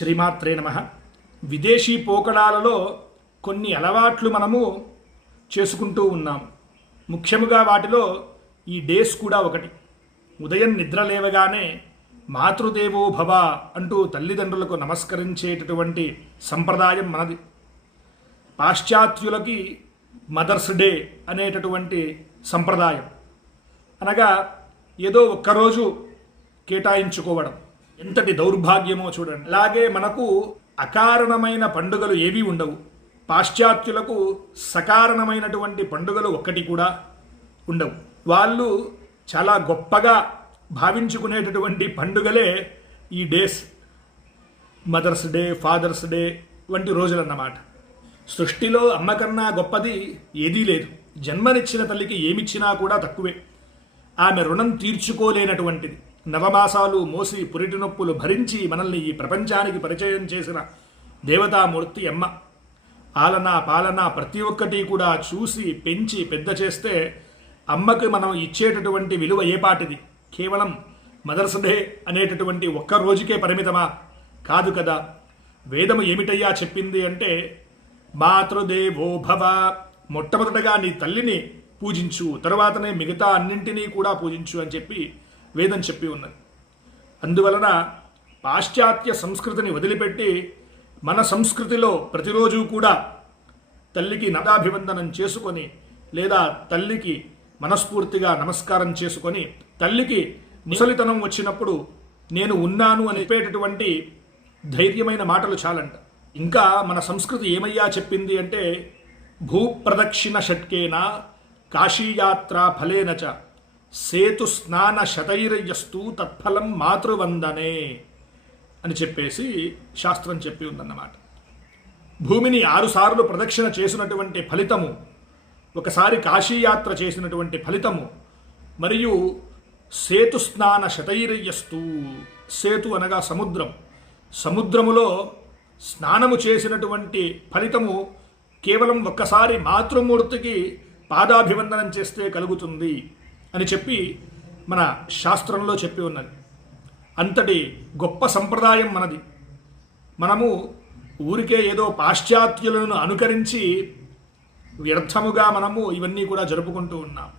శ్రీమాత్రే నమః. విదేశీ పోకడాలలో కొన్ని అలవాట్లు మనము చేసుకుంటూ ఉన్నాం. ముఖ్యముగా వాటిలో ఈ డేస్ కూడా ఒకటి. ఉదయం నిద్ర లేవగానే మాతృదేవో భవ అంటూ తల్లిదండ్రులకు నమస్కరించేటటువంటి సంప్రదాయం మనది. పాశ్చాత్యులకి మదర్స్ డే అనేటటువంటి సంప్రదాయం, అనగా ఏదో ఒక్కరోజు కేటాయించుకోవడం ఎంతటి దౌర్భాగ్యమో చూడండి. అలాగే మనకు అకారణమైన పండుగలు ఏవీ ఉండవు. పాశ్చాత్యులకు సకారణమైనటువంటి పండుగలు ఒక్కటి కూడా ఉండవు. వాళ్ళు చాలా గొప్పగా భావించుకునేటటువంటి పండుగలే ఈ days, Mother's Day, Father's Day వంటి రోజులన్నమాట. సృష్టిలో అమ్మ కన్నా గొప్పది ఏదీ లేదు. జన్మనిచ్చిన తల్లికి ఏమిచ్చినా కూడా తక్కువే. ఆమె రుణం తీర్చుకోలేనటువంటిది. నవమాసాలు మోసి పురిటి నొప్పులు భరించి మనల్ని ఈ ప్రపంచానికి పరిచయం చేసిన దేవతామూర్తి అమ్మ. ఆలన పాలన ప్రతి ఒక్కటి కూడా చూసి పెంచి పెద్ద చేస్తే అమ్మకి మనం ఇచ్చేటటువంటి విలువ ఏపాటిది? కేవలం మదర్స్ డే అనేటటువంటి ఒక్క రోజుకే పరిమితమా? కాదు కదా. వేదము ఏమిటయ్యా చెప్పింది అంటే, మాతృదేవో భవ, మొట్టమొదటగా నీ తల్లిని పూజించు, తరువాతనే మిగతా అన్నింటినీ కూడా పూజించు అని చెప్పి వేదం చెప్పి ఉన్నది. అందువలన పాశ్చాత్య సంస్కృతిని వదిలిపెట్టి మన సంస్కృతిలో ప్రతిరోజు కూడా తల్లికి నదాభివందనం చేసుకొని, లేదా తల్లికి మనస్ఫూర్తిగా నమస్కారం చేసుకొని, తల్లికి ముసలితనం వచ్చినప్పుడు నేను ఉన్నాను అని చెప్పేటటువంటి ధైర్యమైన మాటలు చాలంట. ఇంకా మన సంస్కృతి ఏమయ్యా చెప్పింది అంటే, భూప్రదక్షిణ షట్కేన కాశీయాత్ర ఫలేనచ సేతు స్నాన శతైర్యస్తు తత్ఫలం మాతృవందనే అని చెప్పేసి శాస్త్రం చెప్పి ఉందన్నమాట. భూమిని 6 సార్లు ప్రదక్షిణ చేసినటువంటి ఫలితము, ఒకసారి కాశీయాత్ర చేసినటువంటి ఫలితము, మరియు సేతు స్నాన శతైర్యస్తు, సేతు అనగా సముద్రం, సముద్రములో స్నానము చేసినటువంటి ఫలితము కేవలం ఒక్కసారి మాతృమూర్తికి పాదాభివందనం చేస్తే కలుగుతుంది అని చెప్పి మన శాస్త్రంలో చెప్పి ఉన్నది. అంతటి గొప్ప సంప్రదాయం మనది. మనము ఊరికే ఏదో పాశ్చాత్యులను అనుకరించి వ్యర్థముగా మనము ఇవన్నీ కూడా జరుపుకుంటూ ఉన్నాం.